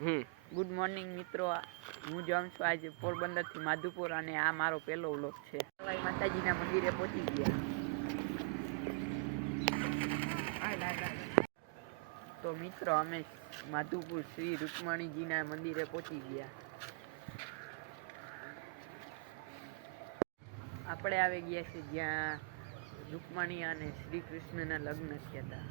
Good morning મિત્રો, હું જાઉં છું આજે પોરબંદરથી માધુપુર અને આ મારો પહેલો વ્લોગ છે. માતાજીના મંદિરે પહોંચી ગયા. તો મિત્રો અમે માધુપુર શ્રી રૂકમણીજીના મંદિરે પહોંચી ગયા. આપણે આવી ગયા છે જ્યાં રૂકમણી અને શ્રી કૃષ્ણના લગ્ન થયા હતા.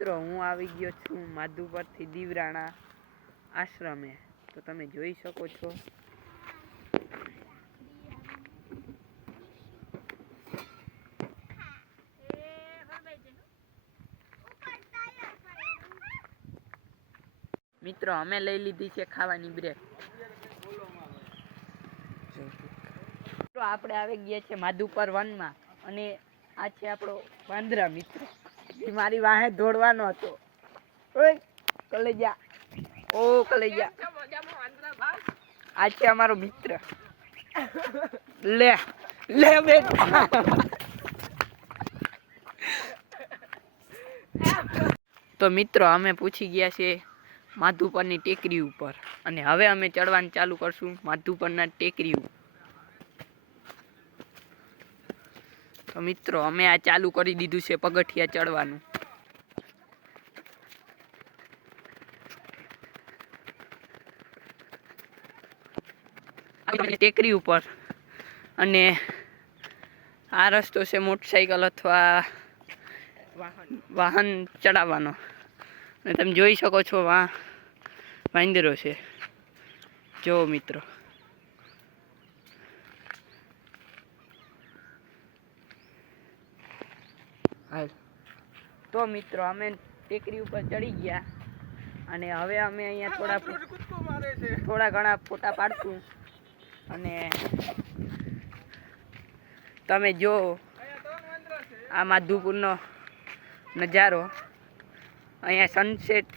મિત્રો હું આવી ગયો છું માધુપુરથી દીવરાણા આશ્રમે. તો તમે જોઈ શકો છો. મિત્રો અમે લઈ લીધી છે ખાવાની બ્રેક. આપણે આવી ગયા છે માધુપુર વનમાં અને આ છે આપણો વાંદરા મિત્રો. મારી વાહે દોડવાનો હતો. ઓય કલેજા, ઓ કલેજા, આ છે અમારો મિત્ર. લે લે બેટા. તો મિત્રો અમે પૂછી ગયા છે માધુપુરની ટેકરી ઉપર અને હવે અમે ચડવાનું ચાલુ કરશું માધુપુરના ટેકરી ઉપર. તો મિત્રો અમે આ ચાલુ કરી દીધું છે પગથિયા ચડવાનું. ટેકરી ઉપર અને આ રસ્તો છે મોટરસાઇકલ અથવા વાહન ચડાવવાનો. અને તમે જોઈ શકો છો વાંદરો છે. જો મિત્રો, તો મિત્રો અમે ટેકરી ઉપર ચડી ગયા અને હવે અમે અહીંયા થોડા ઘણા ફોટા પાડશું. અને તમે જો આ માધુપુરનો નજારો, અહીંયા સનસેટ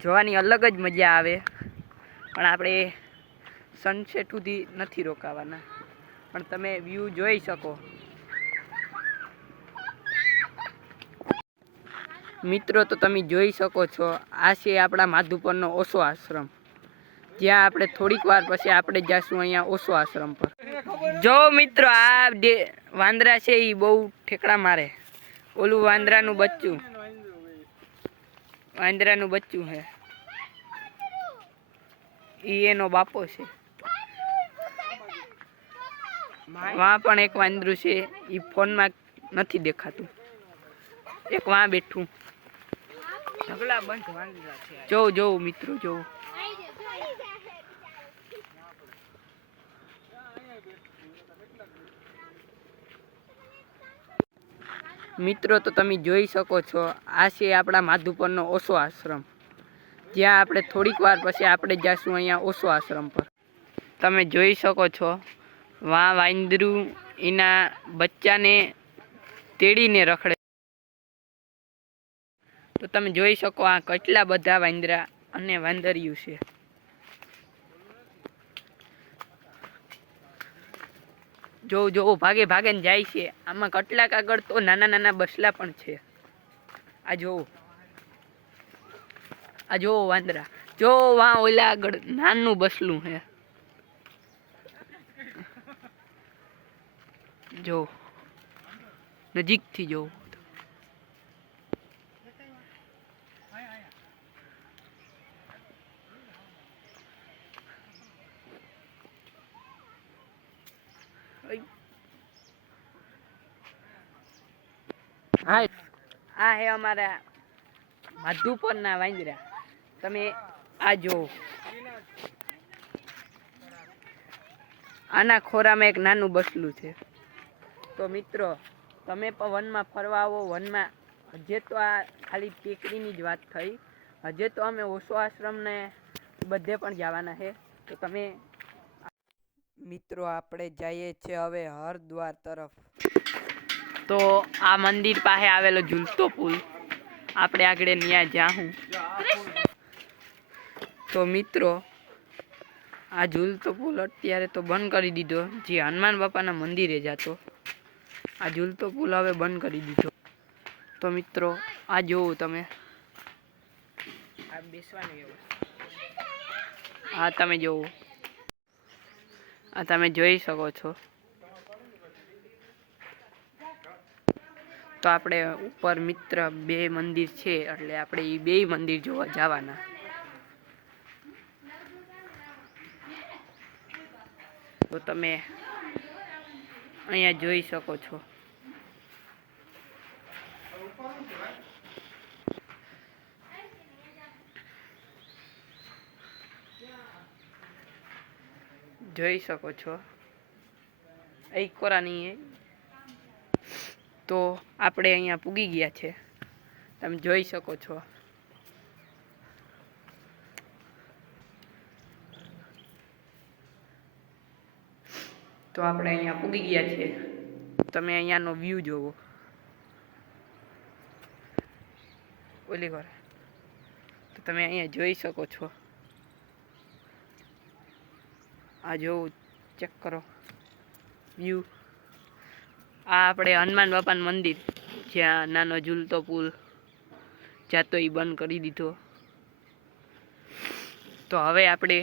જોવાની અલગ જ મજા આવે. પણ આપણે સનસેટ સુધી નથી રોકાવાના, પણ તમે વ્યૂ જોઈ શકો. મિત્રો તો તમે જોઈ શકો છો આ છે આપણા માધુપુરનો ઓશો આશ્રમ, જ્યાં આપણે થોડીક વાર પછી આપણે જઈશું અહીંયા ઓશો આશ્રમ પર. જો મિત્રો આ વાંદરા છે એ બહુ ઠેકડા મારે. ઓલું વાંદરાનું બચ્ચું છે એ એનો બાપો છે. વાં પણ એક વાંદરું છે, એ ફોનમાં નથી દેખાતું. એક વાં બેઠું. જોઉં મિત્રો, જોઉં. મિત્રો તો તમે જોઈ શકો છો આ છે આપણા માધુપુરનો ઓશો આશ્રમ, જ્યાં આપણે થોડીક વાર પછી આપણે જઈશું અહીંયા ઓશો આશ્રમ પર. તમે જોઈ શકો છો વાંદરું એના બચ્ચાને તેડીને રખડે. તો તમે જોઈ શકો આ કેટલા બધા વાંદરા અને વાંદરિયું છે. જો ભાગે ને જાય છે. આમાં કેટલાક આગળ તો નાના બસલા પણ છે. આ જો વાંદરા, જો વાં ઓલા આગળ નાનું બસલું છે. જો નજીકથી જોઉં. આ હે અમારા માધુપુરના વાંદરા. તમે આ જો, આના ખોરામાં એક નાનું બસલું છે. તો મિત્રો તમે પણ વનમાં ફરવા આવો. વનમાં હજે તો આ ખાલી ટેકરીની જ વાત થઈ, હજે તો અમે ઓશો આશ્રમને બધે પણ જવાના છે. તો તમે મિત્રો આપણે જઈએ છીએ હવે હરદ્વાર તરફ. તો આ મંદિર પાસે આવેલો ઝૂલતો પુલ આપણે આગળ ત્યાં જાઉં. તો મિત્રો આ ઝૂલતો પુલ અત્યારે તો બંધ કરી દીધો, જે હનુમાન બાપાના મંદિરે જતો. આ ઝૂલતો પુલ હવે બંધ કરી દીધો. તો મિત્રો આ જોવો તમે, આ બેસવાની વ્યવસ્થા, આ તમે જોવો, આ તમે જોઈ શકો છો. તો આપણે ઉપર મિત્ર 2 મંદિર છે, એટલે આપણે એ 2 મંદિર જોવા જવાના. તો તમે અહીંયા જોઈ શકો છો. જોઈ શકો છો એક કોરાની. તો આપણે અહીંયા પૂગી ગયા છે, તમે જોઈ શકો છો. તો આપણે અહીંયા પૂગી ગયા છે, તમે અહીંયાનો વ્યૂ જોવો. ઓલી વાર તો તમે અહીંયા જોઈ શકો છો. આ જોવું, ચેક કરો વ્યૂ. આ આપણે હનુમાન બાપાનું મંદિર, જ્યાં નાનો ઝૂલતો પુલ જાતો એ બંધ કરી દીધો. તો હવે આપણે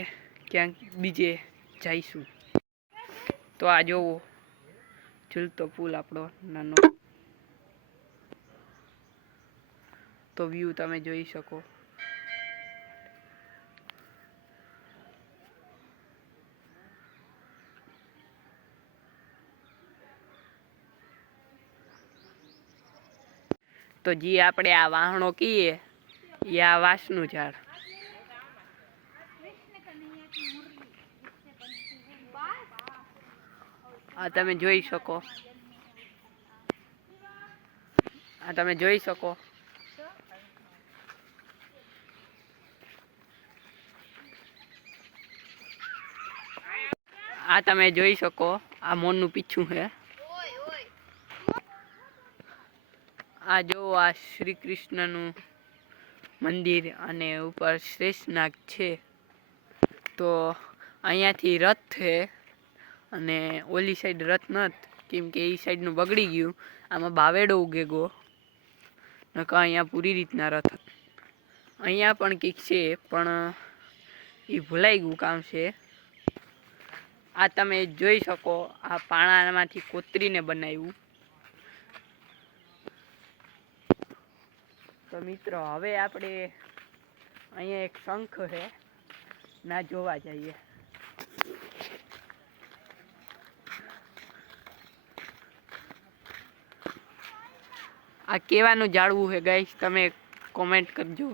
ક્યાંક બીજે જઈશું. તો આ જોવો ઝૂલતો પુલ આપણો નાનો. તો વ્યૂ તમે જોઈ શકો. તો જે આપણે આ વાહણો કહીએ એ આ વાંસનું ઝાડ. આ તમે જોઈ શકો, આ તમે જોઈ શકો. આ તમે જોઈ શકો, આ મોરનું પીછું છે. આ જો આ શ્રી કૃષ્ણનું મંદિર અને ઉપર શેષનાગ છે. તો અહીંયાથી રથ છે, અને ઓલી સાઈડ રથ નથી, કેમ કે એ સાઈડનું બગડી ગયું. આમાં બાવેડો ઉગેગો, નકા અહીંયા પૂરી રીતના રથ. અહીંયા પણ કંઈક છે, પણ એ ભૂલાઈ ગયું કામ છે. આ તમે જોઈ શકો, આ પાણામાંથી કોતરીને બનાવ્યું. તો મિત્રો હવે આપણે અહીંયા એક શંખ છે, ના જોવા જઈએ. આ કેવાનું જાળવું છે ગાઈસ, તમે કોમેન્ટ કરજો.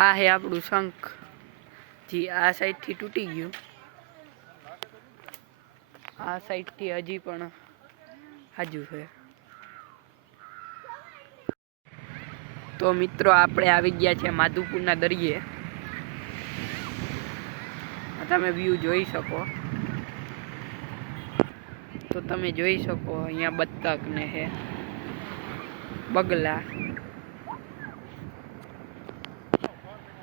આ હે આપણું શંખ, જી આ સાઈડથી તૂટી ગયું. આ સાઈડથી હજી પણ હાજુ છે. તો મિત્રો આપણે આવી ગયા છે માધુપુરના દરિયે. તમે વ્યૂ જોઈ શકો. તો તમે જોઈ શકો અહીંયા બતક ને હે બગલા.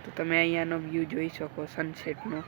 તો તમે અહીંયાનો વ્યૂ જોઈ શકો સનસેટનો.